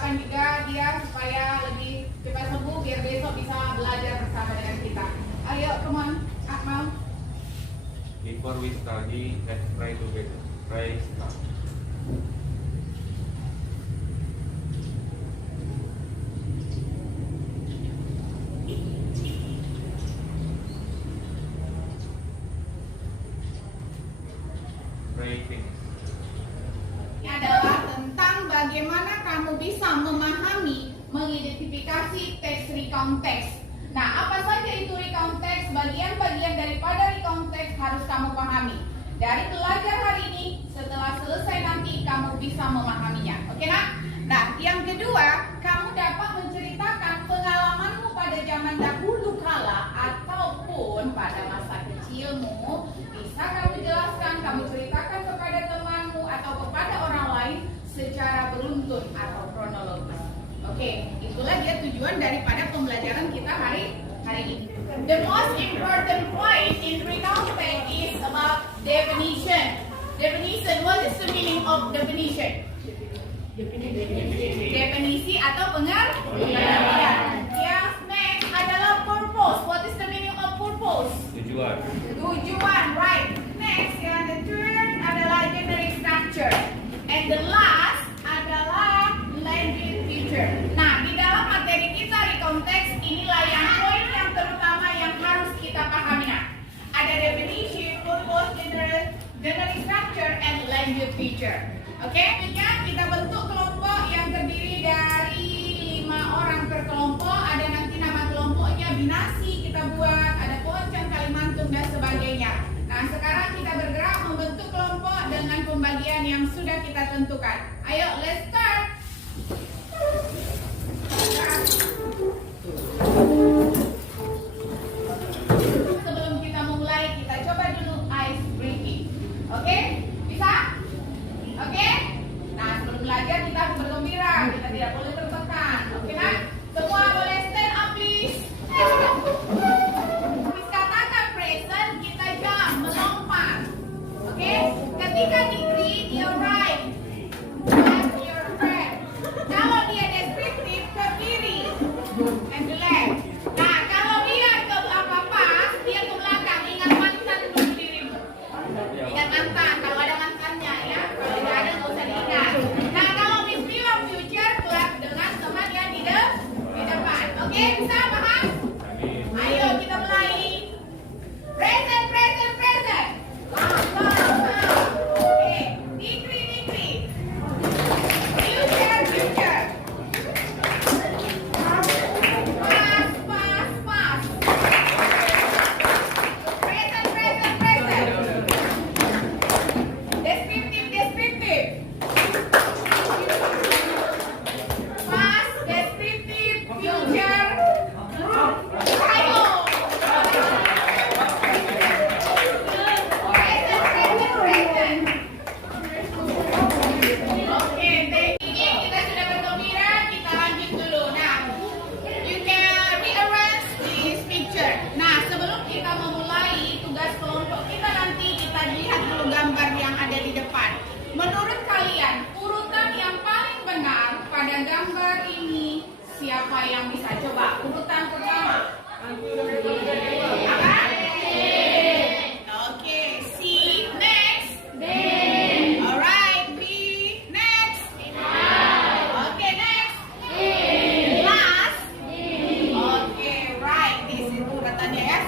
doakan juga dia supaya lebih cepat sembuh biar besok bisa belajar bersama dengan kita. Ayo, come on, Akmal. Before we study, let's pray together. Praise God. Praising. Ini adalah tentang bagaimana kamu bisa memahami, mengidentifikasi teks recount text. Nah, apa saja itu recount text? Bagian-bagian daripada recount text harus kamu pahami. Dari belajar hari ini, setelah selesai nanti kamu bisa memahaminya. Oke, nak? Nah, yang kedua, kamu dapat menceritakan pengalamanmu pada zaman dahulu kala ataupun pada masa kecilmu. Bisa kamu jelaskan, kamu ceritakan kepada temanmu atau kepada orang lain secara beruntun atau kronologis. Oke, itulah dia tujuan daripada pembelajaran kita hari ini. The most important point in recount text is about definition. Definition, what is the meaning of definition? Definisi atau pengertian. Yang next adalah purpose. What is the meaning of purpose? Tujuan. Tujuan, right. Next, yang the third adalah generic structure. And the last adalah language feature. Nah, di dalam materi kita recount text, inilah yang poin yang terutama yang harus kita pahami. Nah, ada definition, purpose, generic structure, and language feature. Oke, kita bentuk kelompok yang terdiri dari 5 orang per kelompok. Ada nanti nama kelompoknya binasi kita buat, ada Poncang, Kalimantung dan sebagainya. Nah, sekarang kita bergerak membentuk kelompok dengan pembagian yang sudah kita tentukan. Ayo, let's start. Sebelum kita memulai, kita coba dulu ice breaking. Oke? Bisa? Oke? Nah, sebelum belajar kita harus bergembira. Kita tidak boleh tertekan. Oke, nak? Semua boleh stand up, please. Habis katakan present, kita jump, melompat. Oke? Ketika degree, dia right. Left your friend. Kalau dia deskriptif, ke kiri. And the left. Nah, kalau dia ke pas, dia ke belakang. Ingat mantan dulu dirimu. Ingat mantan, kalau ada mantannya ya. Kalau tidak ada, nggak usah diingat. Nah, kalau Miss bilang future, kelak dengan teman yang di depan. Oke, bisa paham? Ayo kita mulai. Present, present, present. Oke, degree. Future, future. Pas. Present, present, present. Deskriptif. Pas, deskriptif, future, group. Ayo. Present. Oke, ini kita sudah bergembira, kita lanjut dulu. Nah, you can rearrange this picture. Nah, sebelum kita memulai tugas kelompok kita nanti, kita lihat dulu gambar yang ada di depan. Menurut kalian, urutan yang paling benar pada gambar ini siapa yang bisa coba? Urutan pertama. Apa? Oke, C. Next. Alright, B. Next. Oke, next. Last. Oke, right. This is urutannya ya.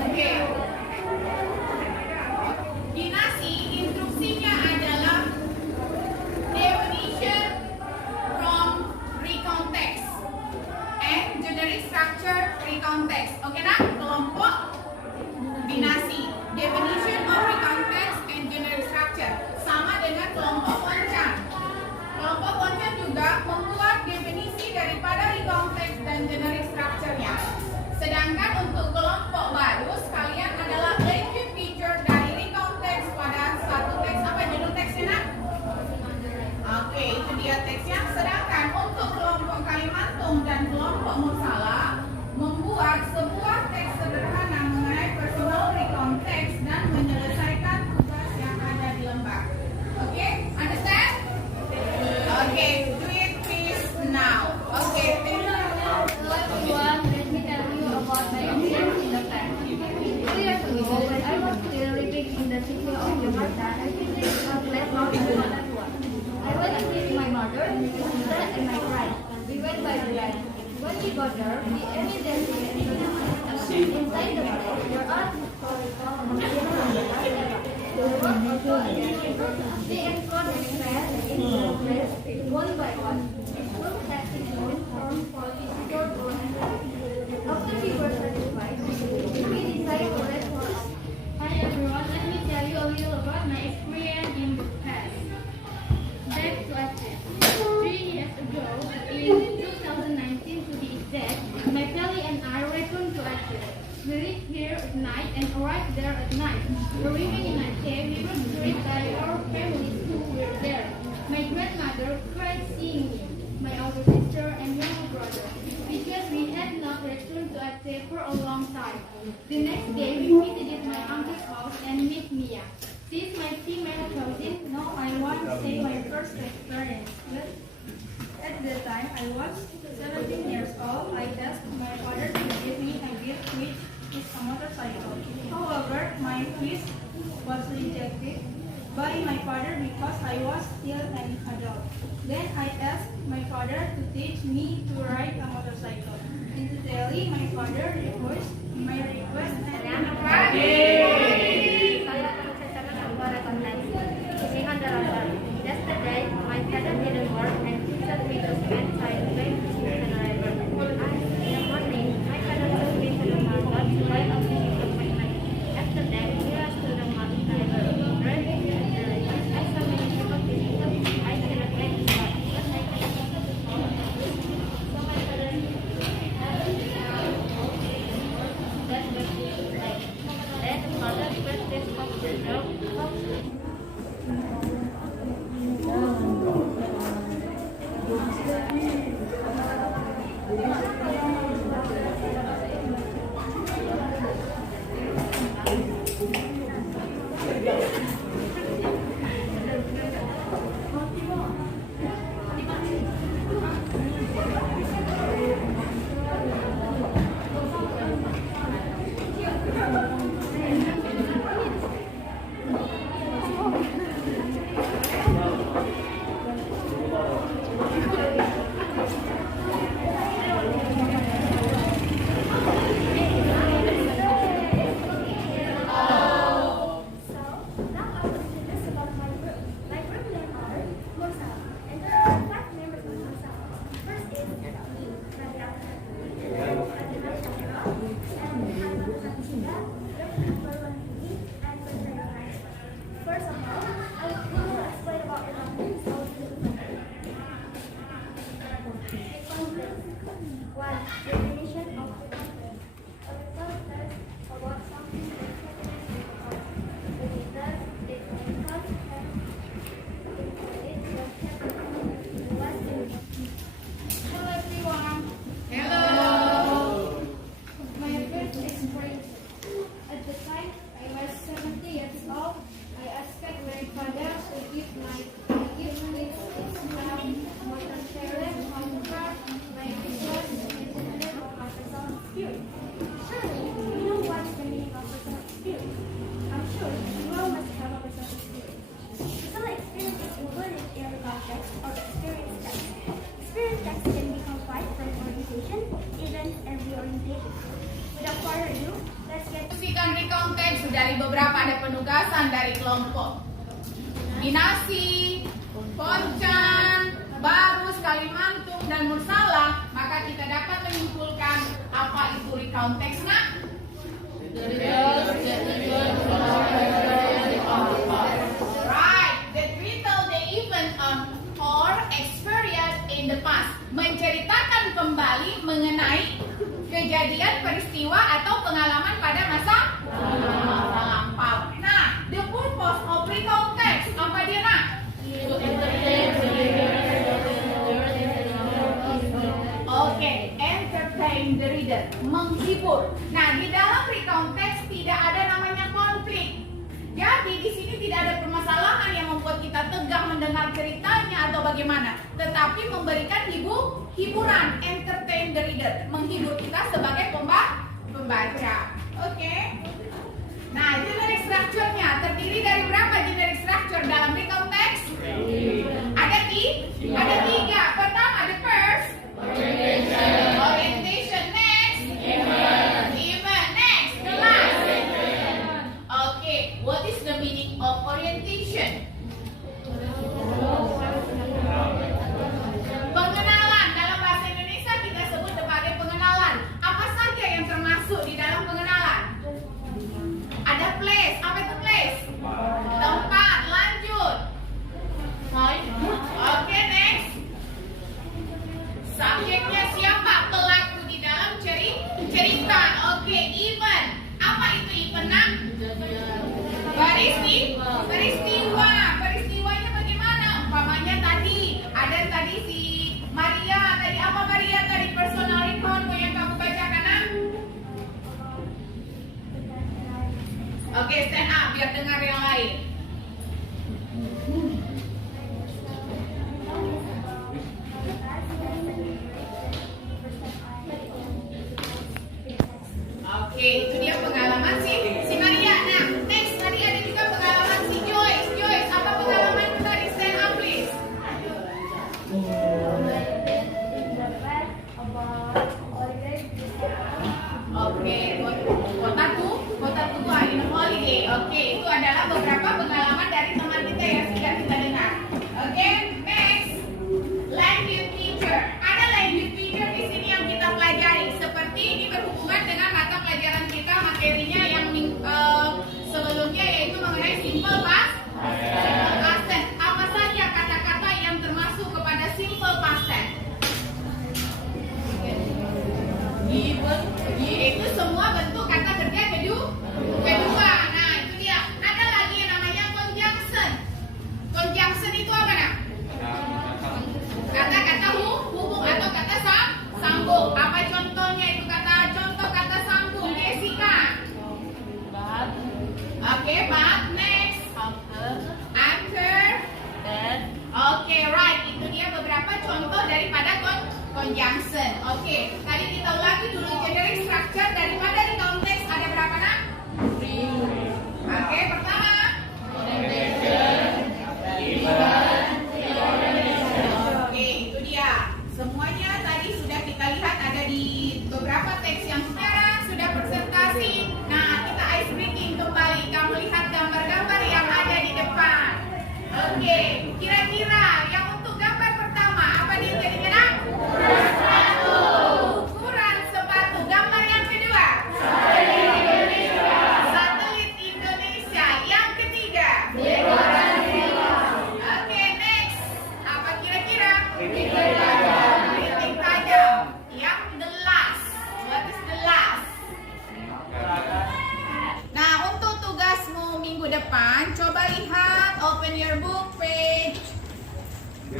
Oke. Dinasi instruksinya adalah definition from recount text and generic structure recount text. Oke, nak? Kelompok dinasi. Definition of recount text and generic structure sama dengan kelompok Poncang. Kelompok Poncang juga membuat definisi daripada recount text dan generic structure-nya. Sedangkan untuk kelompok baru sekalian adalah language feature dari recount text pada satu teks. Apa judul teksnya, nak? brother, we immediately entered inside the place where all they encountered fast in the place one by one. It looked as if one form for visitor or after we were satisfied, we decided to let for us. Hi everyone, let me tell you a little about my experience in the past. Back to Aceh. 3 years ago, in 2019 to be exact, my family and I returned to Aceh. We lived here at night and arrived there at night. Arriving in Aceh, we were greeted by our families who were there. My grandmother cried seeing me, my older sister and younger brother, because we had not returned to Aceh for a long time. The next day, we visited my uncle's house and met Mia. She's my female cousin. Now I want to say my first experience. At the time I was 17 years old, I asked my father to give me a gift which is a motorcycle. However, my wish was rejected by my father because I was still an adult. Then I asked my father to teach me to ride a motorcycle. Incidentally, my father refused my request and Yesterday, my father didn't work and he sent me to spend time playing fishing in the river. In the morning, my father took me to the market to buy a fishing equipment. After that, we rushed to the river. Driving to the village, I saw many people fishing. I cannot wait to start, but I cannot stop the boat. So my father asked me to that's what he was like. Then the father first spoke to the dog. Diskusikan recount text dari beberapa ada penugasan dari kelompok Binasi, Poncan, Barus, Kalimantung, dan Mursalah, maka kita dapat menyimpulkan apa itu recount text, nak? Right, that retell the event or experience in the past, menceritakan kembali mengenai kejadian, peristiwa, atau pengalaman pada masa lampau. Nah, the purpose of recount text apa dia, nak? Oke, entertain the reader, menghibur. Nah, di dalam recount text tidak ada namanya konflik. Jadi di sini tidak ada permasalahan yang membuat kita tegang mendengar ceritanya atau bagaimana, tetapi memberikan hiburan, entertain the reader, menghibur kita sebagai pembaca. Oke. Nah, generic structure-nya terdiri dari berapa generic structure dalam recount text? Ada tiga. Pertama, the first orientation. Apa bagian dari personal recountmu yang kamu bacakan, nak? Oke, stand up biar dengar yang lain. Oke, itu dia pengalaman si Maria. Nah, next tadi ada juga pengalaman si Joyce. Joyce, apa pengalaman tadi? Stand up, please. Oke, kota tua in holiday. Oke, itu adalah beberapa pengalaman dari teman kita yang sudah kita dengar. Oke, next language teacher. Ada language teacher di sini yang kita pelajari. Seperti ini berhubungan dengan mata pelajaran kita materinya yang sebelumnya yaitu mengenai simple past tense. Apa saja kata-kata yang termasuk kepada simple past tense? Itu semua bentuk kata kerja kedua. Nah, itu dia. Ada lagi yang namanya conjunction. Conjunction itu apa, nak? Kata-kata hubung atau kata sambung. Apa contohnya itu contoh kata sambung? Jessica. Oke, but next. After. Oke, right. Itu dia beberapa contoh daripada conjunction. Oke, tadi kita ulangi dulu generic structure daripada di konteks ada berapa, nak? Oke, pertama. Oke, itu dia. Semuanya tadi sudah kita lihat ada di beberapa teks yang sekarang sudah presentasi. Nah, kita ice breaking kembali. Kamu lihat gambar-gambar yang ada di depan. Oke, kira-kira yang untuk gambar pertama apa dia jadinya, nak? Ukuran sepatu. Gambar yang kedua. Satelit Indonesia. Yang ketiga. Oke, next. Apa kira-kira? Kritik tajam. Yang the last. What is the last? Nah, untuk tugasmu minggu depan, coba lihat, open your book page 42.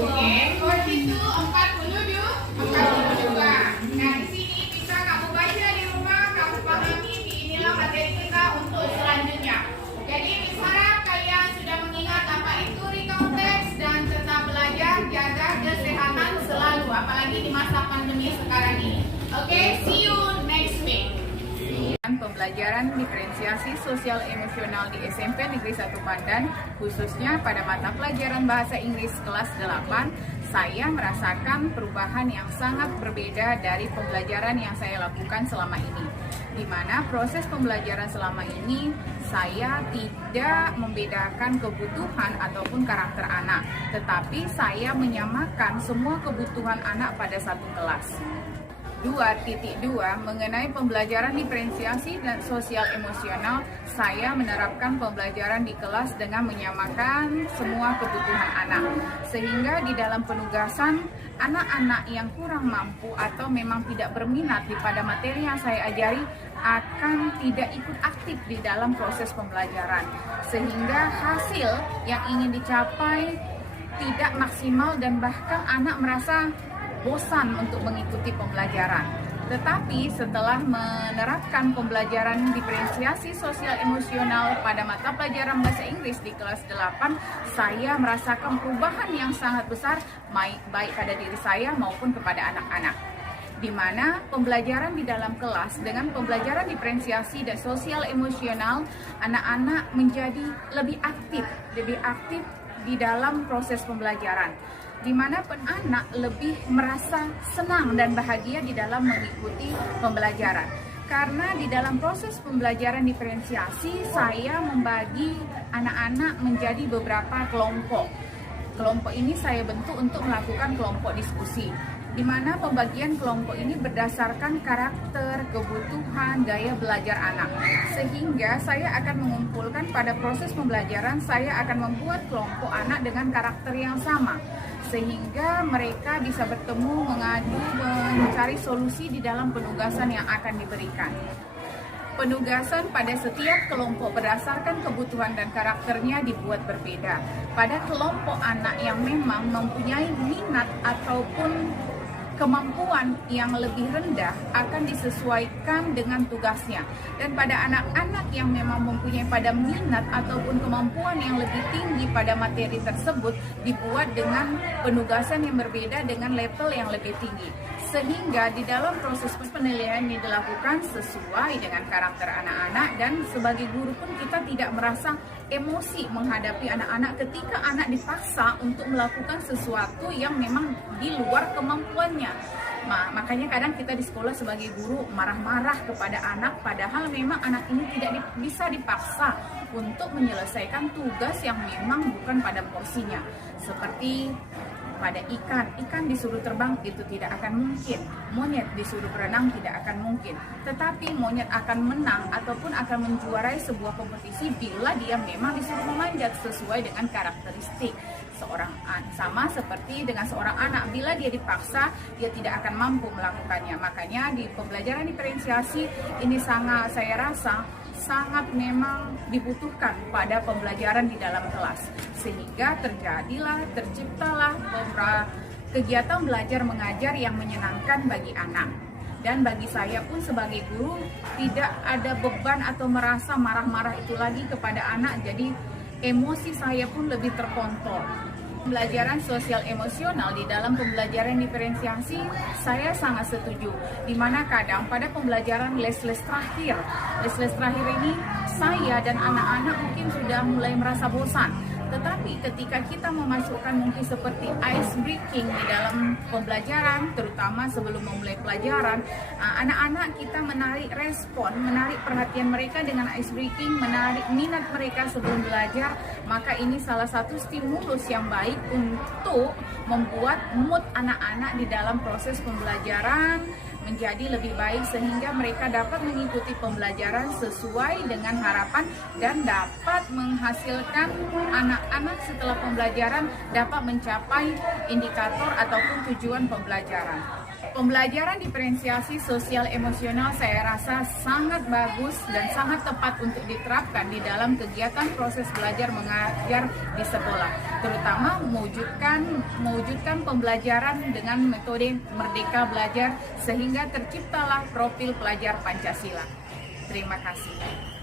Oke, 42, 42. Nah, di sini bisa kamu baca di rumah, kamu pahami, inilah materi kita untuk selanjutnya. Jadi, harap kalian sudah mengingat apa itu recount text dan tetap belajar, jaga kesehatan selalu, apalagi di masa pandemi sekarang ini. Oke, see you next week. Pembelajaran diferensiasi sosial emosional di SMP Negeri 1 Pandan, khususnya pada mata pelajaran bahasa Inggris kelas 8, saya merasakan perubahan yang sangat berbeda dari pembelajaran yang saya lakukan selama ini. Di mana proses pembelajaran selama ini saya tidak membedakan kebutuhan ataupun karakter anak, tetapi saya menyamakan semua kebutuhan anak pada satu kelas. 2.2 mengenai pembelajaran diferensiasi dan sosial emosional, saya menerapkan pembelajaran di kelas dengan menyamakan semua kebutuhan anak. Sehingga di dalam penugasan, anak-anak yang kurang mampu atau memang tidak berminat pada materi yang saya ajari akan tidak ikut aktif di dalam proses pembelajaran. Sehingga hasil yang ingin dicapai tidak maksimal dan bahkan anak merasa bosan untuk mengikuti pembelajaran. Tetapi setelah menerapkan pembelajaran diferensiasi sosial emosional pada mata pelajaran bahasa Inggris di kelas 8, saya merasakan perubahan yang sangat besar baik pada diri saya maupun kepada anak-anak. Di mana pembelajaran di dalam kelas dengan pembelajaran diferensiasi dan sosial emosional, anak-anak menjadi lebih aktif di dalam proses pembelajaran, di mana anak lebih merasa senang dan bahagia di dalam mengikuti pembelajaran. Karena di dalam proses pembelajaran diferensiasi, saya membagi anak-anak menjadi beberapa kelompok. Kelompok ini saya bentuk untuk melakukan kelompok diskusi, di mana pembagian kelompok ini berdasarkan karakter, kebutuhan, gaya belajar anak. Sehingga saya akan mengumpulkan pada proses pembelajaran, saya akan membuat kelompok anak dengan karakter yang sama. Sehingga mereka bisa bertemu, mengadu, mencari solusi di dalam penugasan yang akan diberikan. Penugasan pada setiap kelompok berdasarkan kebutuhan dan karakternya dibuat berbeda. Pada kelompok anak yang memang mempunyai minat ataupun kemampuan yang lebih rendah akan disesuaikan dengan tugasnya. Dan pada anak-anak yang memang mempunyai pada minat ataupun kemampuan yang lebih tinggi pada materi tersebut dibuat dengan penugasan yang berbeda dengan level yang lebih tinggi. Sehingga di dalam proses penilaian ini dilakukan sesuai dengan karakter anak-anak, dan sebagai guru pun kita tidak merasa emosi menghadapi anak-anak ketika anak dipaksa untuk melakukan sesuatu yang memang di luar kemampuannya. Makanya kadang kita di sekolah sebagai guru marah-marah kepada anak, padahal memang anak ini tidak bisa dipaksa untuk menyelesaikan tugas yang memang bukan pada porsinya. Seperti pada ikan disuruh terbang itu tidak akan mungkin, monyet disuruh berenang tidak akan mungkin, tetapi monyet akan menang ataupun akan menjuarai sebuah kompetisi bila dia memang disuruh memanjat sesuai dengan karakteristik seorang anak. Sama seperti dengan seorang anak, bila dia dipaksa dia tidak akan mampu melakukannya. Makanya di pembelajaran diferensiasi ini saya rasa sangat memang dibutuhkan pada pembelajaran di dalam kelas, sehingga terciptalah kegiatan belajar mengajar yang menyenangkan bagi anak. Dan bagi saya pun sebagai guru tidak ada beban atau merasa marah-marah itu lagi kepada anak, jadi emosi saya pun lebih terkontrol. Pembelajaran sosial emosional di dalam pembelajaran diferensiasi saya sangat setuju, di mana kadang pada pembelajaran les-les terakhir ini saya dan anak-anak mungkin sudah mulai merasa bosan. Tetapi ketika kita memasukkan mungkin seperti ice breaking di dalam pembelajaran, terutama sebelum memulai pelajaran, anak-anak kita menarik perhatian mereka dengan ice breaking, menarik minat mereka sebelum belajar, maka ini salah satu stimulus yang baik untuk membuat mood anak-anak di dalam proses pembelajaran menjadi lebih baik, sehingga mereka dapat mengikuti pembelajaran sesuai dengan harapan dan dapat menghasilkan anak-anak setelah pembelajaran dapat mencapai indikator ataupun tujuan pembelajaran. Pembelajaran diferensiasi sosial emosional saya rasa sangat bagus dan sangat tepat untuk diterapkan di dalam kegiatan proses belajar mengajar di sekolah, terutama mewujudkan pembelajaran dengan metode Merdeka Belajar sehingga terciptalah profil pelajar Pancasila. Terima kasih.